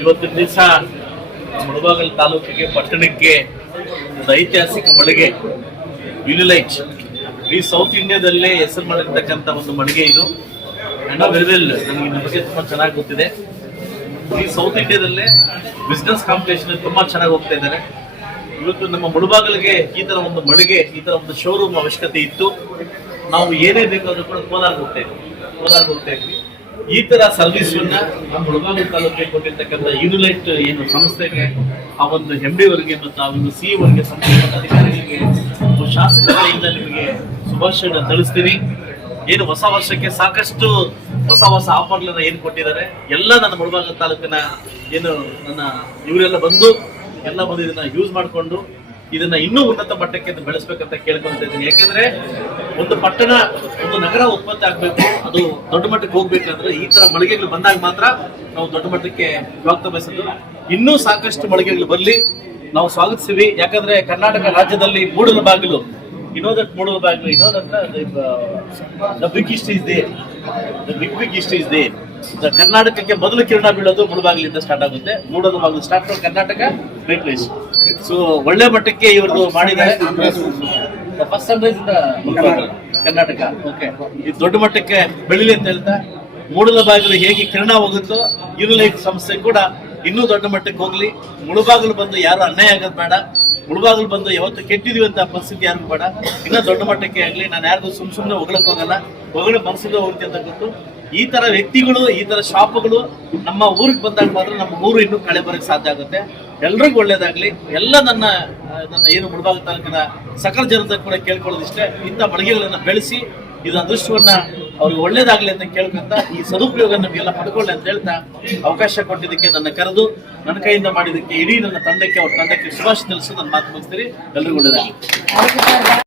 ಇವತ್ತಿನ ದಿವಸ ಮುಳಬಾಗಿಲು ತಾಲೂಕಿಗೆ ಪಟ್ಟಣಕ್ಕೆ ಒಂದು ಐತಿಹಾಸಿಕ ಮಳಿಗೆ ಯುನಿಲೈಟ್ ಈ ಸೌತ್ ಇಂಡಿಯಾದಲ್ಲೇ ಹೆಸರು ಮಾಡಿರ್ತಕ್ಕಂಥ ಒಂದು ಮಳಿಗೆ ಇದು. ವೆಲ್ ನನಗೆ ಇದ್ರ ಬಗ್ಗೆ ತುಂಬಾ ಚೆನ್ನಾಗಿ ಗೊತ್ತಿದೆ. ಈ ಸೌತ್ ಇಂಡಿಯಾದಲ್ಲೇ ಬಿಸ್ನೆಸ್ ಕಾಂಪಿಟೇಷನ್ ತುಂಬಾ ಚೆನ್ನಾಗಿ ಹೋಗ್ತಾ ಇದ್ದಾರೆ. ಇವತ್ತು ನಮ್ಮ ಮುಳಬಾಗಿಲಿಗೆ ಈ ತರ ಒಂದು ಮಳಿಗೆ, ಈ ತರ ಒಂದು ಶೋರೂಮ್ ಅವಶ್ಯಕತೆ ಇತ್ತು. ನಾವು ಏನೇ ಬೇಕಾದ್ರೂ ಕೂಡ ಕೋಲಾರ ಹೋಗ್ತಾ ಇದ್ವಿ. ಈ ತರ ಸರ್ವಿಸ್ ನಮ್ಮ ಮುಳಬಾಗಿಲು ತಾಲೂಕಿಗೆ ಕೊಟ್ಟಿರ್ತಕ್ಕಂಥ ಯುನಿಲೈಟ್ ಏನು ಸಂಸ್ಥೆಗೆ, ಆ ಒಂದು MD ಅವರಿಗೆ ಮತ್ತು ಆ ಒಂದು CEO ಅವರಿಗೆ, ಸಂಬಂಧಪಟ್ಟ ಅಧಿಕಾರಿಗಳಿಗೆ, ಶಾಸಕರಿಂದ ನಿಮಗೆ ಶುಭಾಶಯ ತಿಳಿಸ್ತೀನಿ. ಏನು ಹೊಸ ವರ್ಷಕ್ಕೆ ಸಾಕಷ್ಟು ಹೊಸ ಆಫರ್ಗಳನ್ನ ಏನು ಕೊಟ್ಟಿದ್ದಾರೆ, ಎಲ್ಲ ನನ್ನ ಮುಳಬಾಗಿಲು ತಾಲೂಕಿನ ಏನು ನನ್ನ ಇವರೆಲ್ಲ ಬಂದು ಇದನ್ನ ಯೂಸ್ ಮಾಡಿಕೊಂಡು ಇದನ್ನ ಇನ್ನೂ ಉನ್ನತ ಮಟ್ಟಕ್ಕೆ ಬೆಳೆಸ್ಬೇಕಂತ ಕೇಳ್ಕೊಳ್ತಾ ಇದ್ದೀನಿ. ಯಾಕೆಂದ್ರೆ ಒಂದು ಪಟ್ಟಣ, ಒಂದು ನಗರ ಉತ್ಪತ್ತಿ ಆಗ್ಬೇಕು, ಅದು ದೊಡ್ಡ ಮಟ್ಟಕ್ಕೆ ಹೋಗ್ಬೇಕಂದ್ರೆ ಈ ತರ ಮಳಿಗೆಗಳು ಬಂದಾಗ ಮಾತ್ರ ನಾವು ದೊಡ್ಡ ಮಟ್ಟಕ್ಕೆ ವ್ಯಾಪ್ತ ಬಯಸೋದು. ಇನ್ನೂ ಸಾಕಷ್ಟು ಮಳಿಗೆಗಳು ಬರಲಿ, ನಾವು ಸ್ವಾಗತಿಸ್ತೀವಿ. ಯಾಕಂದ್ರೆ ಕರ್ನಾಟಕ ರಾಜ್ಯದಲ್ಲಿ ಮೂಡಲಬಾಗಿಲು, the big east is there. The big east is there. ಕರ್ನಾಟಕಕ್ಕೆ ಮೊದಲು ಕಿರಣ ಬೀಳೋದು ಮುಳಬಾಗಿಲಿಂದ ಸ್ಟಾರ್ಟ್ ಆಗುತ್ತೆ. ಮೂಡಲಬಾಗಿಲು start Karnataka great place. So ಒಳ್ಳೆ ಮಟ್ಟಕ್ಕೆ ಇವ್ರದ್ದು ಮಾಡಿದ್ದಾರೆ. ಫಸ್ಟ್ ಸನ್ರೈಸ್ ಕರ್ನಾಟಕ ಓಕೆ, ಇದು ದೊಡ್ಡ ಮಟ್ಟಕ್ಕೆ ಬೆಳಿಲಿ ಅಂತ ಹೇಳ್ತಾ, ಮೂಡಲಬಾಗಿಲು ಹೇಗೆ ಕಿರಣ ಹೋಗುತ್ತೋ ಯುನಿಲೈಟ್ ಸಂಸ್ಥೆ ಕೂಡ ಇನ್ನೂ ದೊಡ್ಡ ಮಟ್ಟಕ್ಕೆ ಹೋಗ್ಲಿ. ಮುಳಬಾಗಿಲು ಬಂದು ಯಾರು ಅನ್ಯಾಯ ಆಗೋದು ಬೇಡ. ಮುಳಬಾಗಿಲು ಬಂದು ಯಾವತ್ತು ಕೆಟ್ಟಿದೀವಿ ಅಂತ ಪರಿಸ್ಥಿತಿ ಯಾರಿಗೂ ಬೇಡ. ಇನ್ನೂ ದೊಡ್ಡ ಮಟ್ಟಕ್ಕೆ ಆಗಲಿ. ನಾನು ಯಾರಿಗೂ ಸುಮ್ಮನೆ ಹೊಗಳಕ್ ಹೋಗಲ್ಲ, ಹೊಗಳ ಮನಸ್ಸಿಗೆ ಹೋಗ್ತಿ ಅಂತ ಗೊತ್ತು. ಈ ತರ ವ್ಯಕ್ತಿಗಳು, ಈ ತರ ಶಾಪ್ಗಳು ನಮ್ಮ ಊರಿಗೆ ಬಂದಾಗ ಮಾತ್ರ ನಮ್ಮ ಊರು ಇನ್ನೂ ಕಳೆ ಬರಕ್ಕೆ ಸಾಧ್ಯ ಆಗುತ್ತೆ. ಎಲ್ರಿಗೂ ಒಳ್ಳೇದಾಗ್ಲಿ. ಎಲ್ಲ ನನ್ನ ಏನು ಮುಳಬಾಗಿಲು ತಾಲೂಕಿನ ಸಕಲ ಜನತೆ ಕೂಡ ಕೇಳ್ಕೊಳ್ಳೋದಿಷ್ಟೇ, ಇಂಥ ಮಳಿಗೆಗಳನ್ನ ಬೆಳೆಸಿ ಇದು ಅದೃಷ್ಟವನ್ನ ಅವ್ರಿಗೆ ಒಳ್ಳೇದಾಗ್ಲಿ ಅಂತ ಕೇಳ್ಕೊಂತ ಈ ಸದುಪಯೋಗ ನಮಗೆಲ್ಲ ಪಡ್ಕೊಳ್ಳಿ ಅಂತ ಹೇಳ್ತಾ ಅವಕಾಶ ಕೊಟ್ಟಿದ್ದಕ್ಕೆ, ನನ್ನ ಕರೆದು ನನ್ನ ಕೈಯಿಂದ ಮಾಡಿದ್ದಕ್ಕೆ ಇಡೀ ನನ್ನ ತಂಡಕ್ಕೆ, ಅವ್ರ ತಂಡಕ್ಕೆ ಶುಭಾಶಯ ತಿಳಿಸಿ ನನ್ನ ಮಾತು ಮುಗಿಸ್ತೀರಿ. ಎಲ್ರಿಗೂ ಒಳ್ಳೇದಾಗಲಿ.